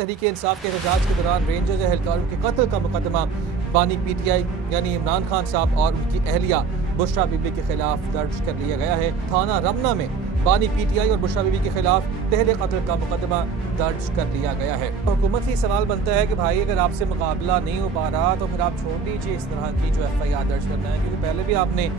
तहरीक इंसाफ के एहतजाज के दौरान रेंजर्स एहलकारों के कत्ल का मुकदमा बानी पीटीआई यानी इमरान खान साहब और उनकी अहलिया बुशरा बीबी के खिलाफ दर्ज कर लिया गया है। थाना रमना में बानी पीटीआई और बुशरा बीबी के खिलाफ पहले कत्ल का मुकदमा दर्ज कर लिया गया है। हुकूमत से सवाल बनता है कि भाई अगर आपसे मुकाबला नहीं हो पा रहा तो फिर आप छोड़ दीजिए इस तरह की जो FIR दर्ज करना है, क्योंकि पहले भी आपने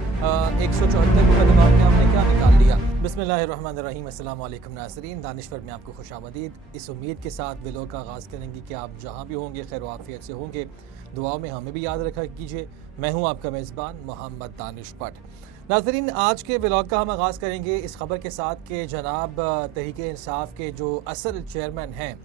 174 मुकदमा में आपने क्या निकाल लिया। बिस्मिल्लाहिर्रहमानिर्रहीम, अस्सलाम वालेकुम नाज़रीन, दानिश्वर में आपको खुशामदीद। इस उम्मीद के साथ व्लॉग का आगाज़ करेंगे कि आप जहाँ भी होंगे खैर आफियत से होंगे। दुआ में हमें भी याद रखा कीजिए। मैं हूँ आपका मेज़बान मोहम्मद दानिश भट्ट। नाज़रीन, आज के व्लॉग का हम आगाज़ करेंगे इस खबर के साथ कि जनाब तहरीक इंसाफ के जो असल चेयरमैन हैं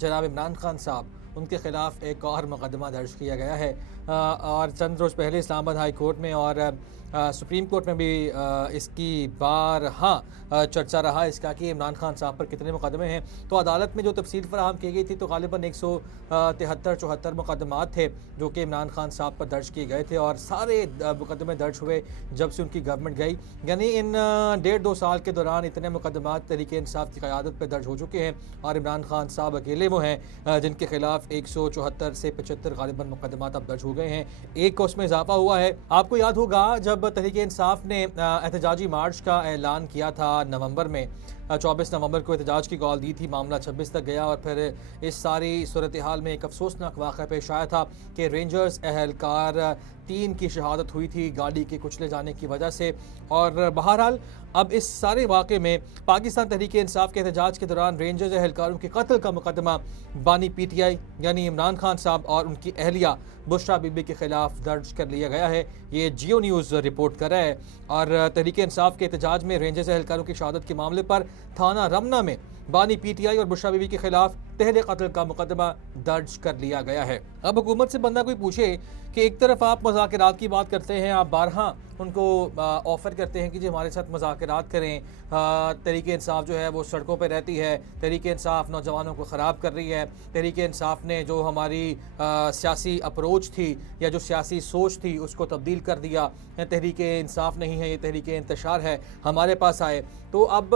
जनाब इमरान खान साहब, उनके ख़िलाफ़ एक और मुकदमा दर्ज किया गया है। और चंद रोज़ पहले इस्लामाबाद हाई कोर्ट में और सुप्रीम कोर्ट में भी इसकी बारहा चर्चा रहा इसका कि इमरान खान साहब पर कितने मुकदमे हैं। तो अदालत में जो तफसील फराहम की गई थी तो गालिबन 173-74 मुकदमात थे जो कि इमरान खान साहब पर दर्ज किए गए थे, और सारे मुकदमे दर्ज हुए जब से उनकी गवर्नमेंट गई। यानी इन 1.5-2 साल के दौरान इतने मुकदमात तहरीक इंसाफ की क़यादत पर दर्ज हो चुके हैं, और इमरान खान साहब अकेले वो हैं जिनके खिलाफ 174 से 75 गालिबन मुकदमात अब दर्ज हो गए हैं। एक को उसमें इजाफा हुआ है। आपको याद होगा जब तहरीक इंसाफ ने एहतजाजी मार्च का ऐलान किया था नवंबर में, 24 नवंबर को एहतजाज की कॉल दी थी, मामला 26 तक गया, और फिर इस सारी सूरत हाल में एक अफसोसनाक वाक़या पेश आया था कि रेंजर्स एहलकार 3 की शहादत हुई थी गाड़ी के कुचले जाने की वजह से। और बहरहाल अब इस सारे वाक़े में पाकिस्तान तहरीक इंसाफ के एहतजाज के दौरान रेंजर्स एहलकारों के कत्ल का मुकदमा बानी पीटीआई यानी इमरान खान साहब और उनकी अहलिया बुशरा बीबी के खिलाफ दर्ज कर लिया गया है। ये जियो न्यूज़ रिपोर्ट कर रहा है। और तहरीक इंसाफ के एहतजाज में रेंजर्स एहलकारों की शहादत के मामले पर थाना रमना में बानी पीटीआई और बुशरा बीबी के खिलाफ पहले कत्ल का मुकदमा दर्ज कर लिया गया है। अब हुकूमत से बंदा कोई पूछे कि एक तरफ आप मुज़ाकरात की बात करते हैं, आप बारहा उनको ऑफ़र करते हैं कि जी हमारे साथ मुज़ाकरात करें, तहरीक इंसाफ जो है वो सड़कों पर रहती है, तहरीक इंसाफ नौजवानों को ख़राब कर रही है, तहरीक इंसाफ ने जो हमारी सियासी अप्रोच थी या जो सियासी सोच थी उसको तब्दील कर दिया, तहरीक इंसाफ नहीं है ये तहरीक इंतशार है, हमारे पास आए। तो अब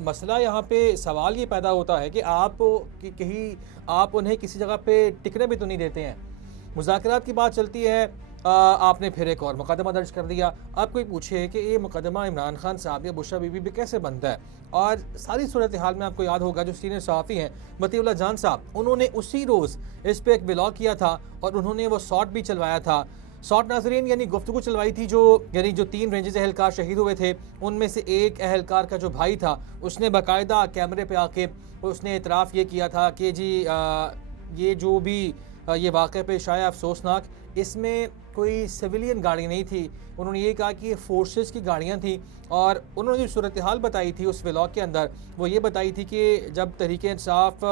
मसला यहाँ पे सवाल ये पैदा होता है कि आप उन्हें किसी जगह पे टिकने भी तो नहीं देते हैं। मुज़ाकरात की बात चलती है, आपने फिर एक और मुकदमा दर्ज कर दिया। अब कोई पूछे कि ये मुकदमा इमरान खान साहब या बुशरा बीबी पे कैसे बनता है, और सारी सूरत हाल में आपको याद होगा जो सीनियर सहाफ़ी हैं मतीउल्लाह जान साहब, उन्होंने उसी रोज़ इस पर एक व्लॉग किया था और उन्होंने वो शॉट भी चलवाया था। शॉट नाज़रीन यानी गुफ्तगू चलवाई थी जो 3 रेंजर्स एहलकार शहीद हुए थे, उनमें से एक एहलकार का जो भाई था उसने बाकायदा कैमरे पे आके उसने इतराफ़ ये किया था कि जी ये जो भी ये वाक़या पेश आया अफसोसनाक, इसमें कोई सिविलियन गाड़ी नहीं थी। उन्होंने ये कहा कि ये फोर्सेस की गाड़ियाँ थी, और उन्होंने जो सूरत हाल बताई थी उस व्लॉग के अंदर वो ये बताई थी कि जब तहरीक इंसाफ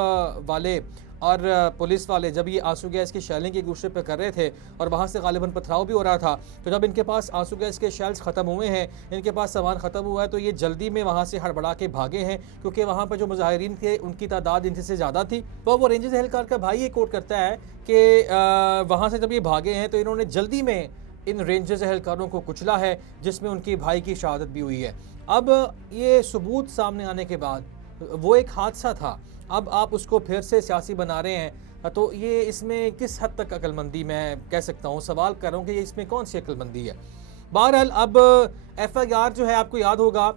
वाले और पुलिस वाले जब ये आंसू गैस की शेलिंग एक दूसरे पे कर रहे थे और वहाँ से गालिबन पथराव भी हो रहा था, तो जब इनके पास आंसू गैस के शेल्स ख़त्म हुए हैं, इनके पास सामान ख़त्म हुआ है, तो ये जल्दी में वहाँ से हड़बड़ा के भागे हैं, क्योंकि वहाँ पर जो मुजाहिरीन थे उनकी तादाद इनसे से ज़्यादा थी। तो वो रेंजर्स एहलकार का भाई ये कोट करता है कि वहाँ से जब ये भागे हैं तो इन्होंने जल्दी में इन रेंजर्स एहलकारों को कुचला है, जिसमें उनके भाई की शहादत भी हुई है। अब ये सबूत सामने आने के बाद वो एक हादसा था, अब आप उसको फिर से सियासी बना रहे हैं, तो ये इसमें किस हद तक अक्लमंदी मैं कह सकता हूँ, सवाल कर रहा हूँ कि ये इसमें कौन सी अक्लमंदी है। बहरहाल अब FIR जो है आपको याद होगा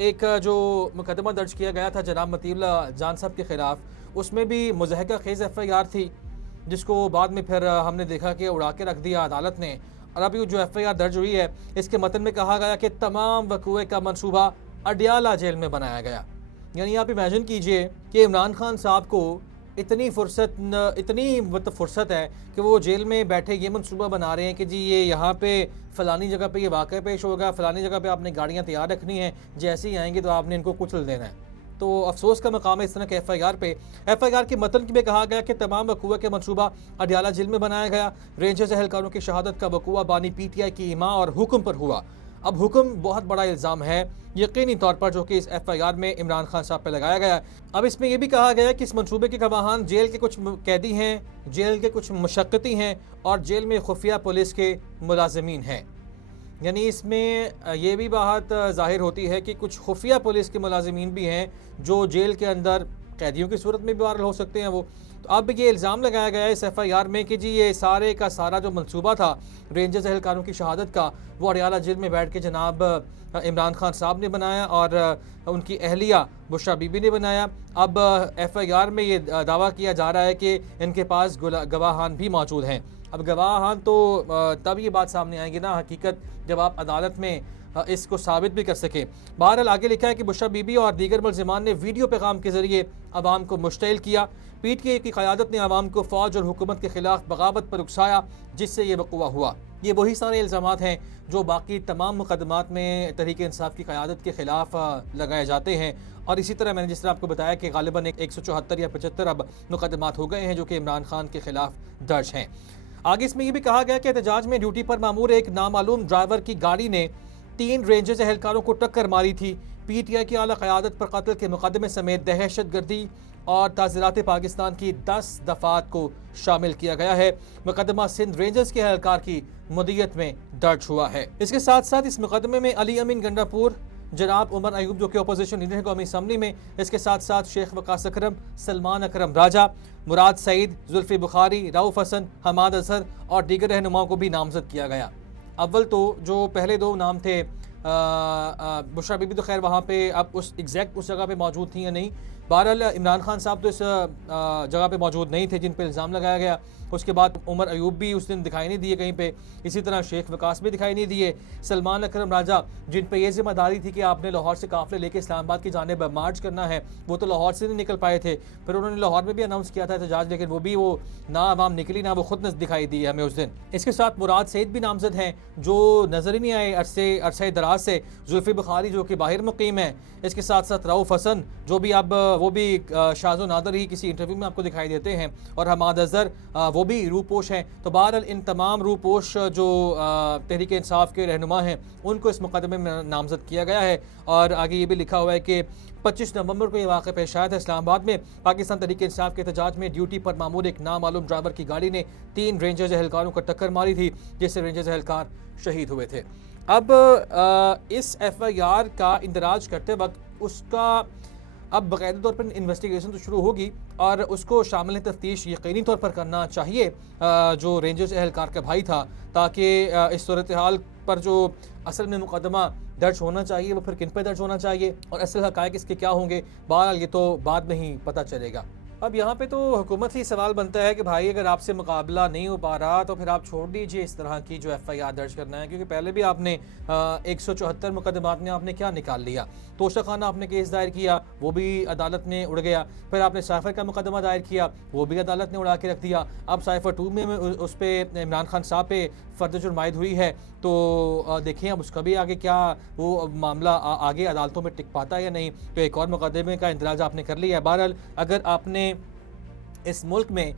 एक जो मुकदमा दर्ज किया गया था जनाब मतीउल्लाह जान साहब के ख़िलाफ़, उसमें भी मुज़हका खेज़ FIR थी, जिसको बाद में फिर हमने देखा कि उड़ा के रख दिया अदालत ने। और अभी जो FIR दर्ज हुई है इसके मतन में कहा गया कि तमाम वक़ूए का मनसूबा अडियाला जेल में बनाया गया। यानी आप इमेजिन कीजिए कि इमरान खान साहब को इतनी फुर्सत है कि वो जेल में बैठे ये मनसूबा बना रहे हैं कि जी ये यहाँ पे फ़लानी जगह पे ये वाक़या पेश होगा, फ़लानी जगह पे आपने गाड़ियाँ तैयार रखनी हैं, जैसे ही आएंगे तो आपने इनको कुचल देना है। तो अफसोस का मकाम है इस तरह के FIR पे। FIR के मतन में कहा गया कि तमाम वक़ूए के मनसूबा अडियाला जेल में बनाया गया। रेंजर्स एहलकारों की शहादत का वक़ूआ बानी पीटीआई की इमा और हुक्म पर हुआ। अब हुक्म बहुत बड़ा इल्ज़ाम है यकीनी तौर पर जो कि इस FIR में इमरान खान साहब पर लगाया गया। अब इसमें यह भी कहा गया कि इस मनसूबे के गवाहान जेल के कुछ कैदी हैं, जेल के कुछ मुशक्कती हैं और जेल में खुफिया पुलिस के मुलाजमीन हैं। यानी इसमें यह भी बात ज़ाहिर होती है कि कुछ खुफिया पुलिस के मुलाजमीन भी हैं जो जेल के अंदर कैदियों की सूरत में भी वायरल हो सकते हैं वो। तो अब ये इल्ज़ाम लगाया गया है इस FIR में कि जी ये सारे का सारा जो मंसूबा था रेंजर्स एहलकारों की शहादत का, वो अडयाला जेल में बैठ के जनाब इमरान खान साहब ने बनाया और उनकी अहलिया बुशरा बीबी ने बनाया। अब FIR में ये दावा किया जा रहा है कि इनके पास गवाहान भी मौजूद हैं। अब गवाहान तो तब ये बात सामने आएगी ना हकीकत जब आप अदालत में इसको साबित भी कर सके। बहरहाल आगे लिखा है कि बुशरा बीबी और दीगर मुल्ज़िमान ने वीडियो पैगाम के जरिए अवाम को मुश्तइल किया। PTI की क़यादत ने अवाम को फ़ौज और हुकूमत के खिलाफ बगावत पर उकसाया, जिससे ये वक़ुआ हुआ। ये वही सारे इल्ज़ामात हैं जो बाकी तमाम मुकदमात में तहरीक इंसाफ की क़यादत के ख़िलाफ़ लगाए जाते हैं। और इसी तरह मैंने जिस तरह आपको बताया कि गालिबन 174 या 75 अब मुकदमात हो गए हैं जो कि इमरान खान के ख़िलाफ़ दर्ज हैं। आगे इसमें यह भी कहा गया कि एहतजाज में ड्यूटी पर मामूर एक नामालूम ड्राइवर की गाड़ी ने 3 रेंजर्स एहलकारों को टक्कर मारी थी। PTI की आला क़यादत पर कत्ल के मुकदमे समेत दहशत गर्दी और ताज़ीरात पाकिस्तान की 10 दफ़ात को शामिल किया गया है। मुकदमा सिंध रेंजर्स के एहलकार की मुदीयत में दर्ज हुआ है। इसके साथ साथ इस मुकदमे में अली अमीन गंडापुर, जनाब उमर अयूब जो कि अपोजिशन लीडर है कौमी असम्बली में, इसके साथ साथ शेख वकास अकरम, सलमान अकरम राजा, मुराद सईद, जुल्फी बुखारी, रऊफ हसन, हमाद अजहर और दीगर रहनुमाओं को भी नामजद किया गया। अव्वल तो जो पहले 2 नाम थे बुशरा बीबी तो खैर वहाँ पे अब उस एग्जैक्ट उस जगह पे मौजूद थी या नहीं। बहरहाल इमरान खान साहब तो इस जगह पे मौजूद नहीं थे जिन पे इल्ज़ाम लगाया गया। उसके बाद उमर अयूब भी उस दिन दिखाई नहीं दिए कहीं पे, इसी तरह शेख वकास भी दिखाई नहीं दिए। सलमान अकरम राजा जिन पे ये जिम्मेदारी थी कि आपने लाहौर से काफ़िले लेके इस्लामाबाद की जानिब मार्च करना है, वो तो लाहौर से नहीं निकल पाए थे। फिर उन्होंने लाहौर में भी अनाउंस किया था एहतजाज, लेकिन वो ना आवाम निकली ना वो खुद दिखाई दी हमें उस दिन। इसके साथ मुराद सईद भी नामजद हैं जो नज़र ही नहीं आए अरसे दराज से। जुल्फी बुखारी जो कि बाहर मुकीम है, इसके साथ साथ रऊफ हसन जो भी अब वो भी शाज़ो नादर ही किसी इंटरव्यू में आपको दिखाई देते हैं, और हमाद अजहर वो भी रूपोश हैं। तो बहरहाल इन तमाम रूपोश जो तहरीक इंसाफ के रहनुमा हैं उनको इस मुकदमे में नामजद किया गया है। और आगे ये भी लिखा हुआ है कि 25 नवंबर को ये वाक़या पेश आया था इस्लामाबाद में। पाकिस्तान तहरीक इंसाफ के एहतजाज में ड्यूटी पर मामूर एक नामालूम ड्राइवर की गाड़ी ने 3 रेंजर्स एहलकारों को टक्कर मारी थी, जिससे रेंजर्स एहलकार शहीद हुए थे। अब इस FIR का इंदराज करते वक्त उसका अब बाकायदा तौर पर इन्वेस्टिगेशन तो शुरू होगी और उसको शामिल तफ्तीश यकीनी तौर पर करना चाहिए जो रेंजर्स एहलकार का भाई था, ताकि इस सूरत हाल पर जो असल में मुकदमा दर्ज होना चाहिए वो फिर किन पर दर्ज होना चाहिए और असल हक़ाइक़ इसके क्या होंगे, बहरहाल ये तो बाद में ही पता चलेगा। अब यहाँ पे तो हुकूमत ही सवाल बनता है कि भाई अगर आपसे मुकाबला नहीं हो पा रहा तो फिर आप छोड़ दीजिए इस तरह की जो FIR दर्ज करना है, क्योंकि पहले भी आपने 174 मुकदमात में आपने क्या निकाल लिया। तोशा खाना आपने केस दायर किया, वो भी अदालत ने उड़ गया। फिर आपने साइफर का मुकदमा दायर किया, वो भी अदालत ने उड़ा के रख दिया। अब साइफर 2 में उस पर इमरान खान साहब पे फ़र्द जुर्मायद हुई है, तो देखें अब उसका भी आगे क्या वो मामला आगे अदालतों में टिक पाता है या नहीं। तो एक और मुकदमे का इंतराज आपने कर लिया है। बहरहाल अगर आपने इस मुल्क में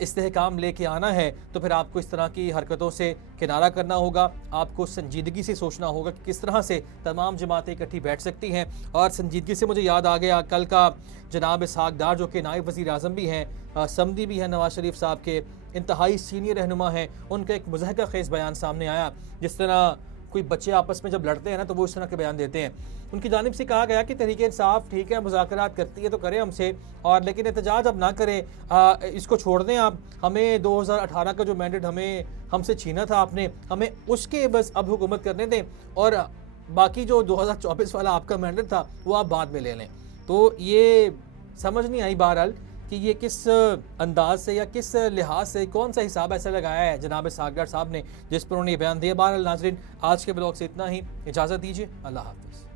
इस्तेहकाम लेके आना है तो फिर आपको इस तरह की हरकतों से किनारा करना होगा। आपको संजीदगी से सोचना होगा कि किस तरह से तमाम जमातें इकट्ठी बैठ सकती हैं। और संजीदगी से मुझे याद आ गया कल का जनाब इसहाक डार जो कि नायब वज़ीर आज़म भी हैं, समदी भी हैं नवाज शरीफ साहब के, इंतहाई सीनियर रहनुमा हैं, उनका एक मुज़हका ख़ेज़ बयान सामने आया। जिस तरह कोई बच्चे आपस में जब लड़ते हैं ना तो वो इस तरह के बयान देते हैं। उनकी जानिब से कहा गया कि तहरीक इंसाफ ठीक है मुज़ाकरात करती है तो करें हमसे, और लेकिन एहतजाज अब ना करें, इसको छोड़ दें आप। हमें 2018 का जो मैंडेट हमसे छीना था आपने, हमें उसके बस अब हुकूमत करने दें, और बाकी जो 2024 वाला आपका मैंडेट था वो आप बाद में ले लें। तो ये समझ नहीं आई बहरहाल कि ये किस अंदाज से या किस लिहाज से कौन सा हिसाब ऐसा लगाया है जनाब इसहाक डार साहब ने जिस पर उन्होंने बयान दिया। बहरहाल नाज़रीन आज के ब्लॉग से इतना ही, इजाज़त दीजिए, अल्लाह हाफ़िज़।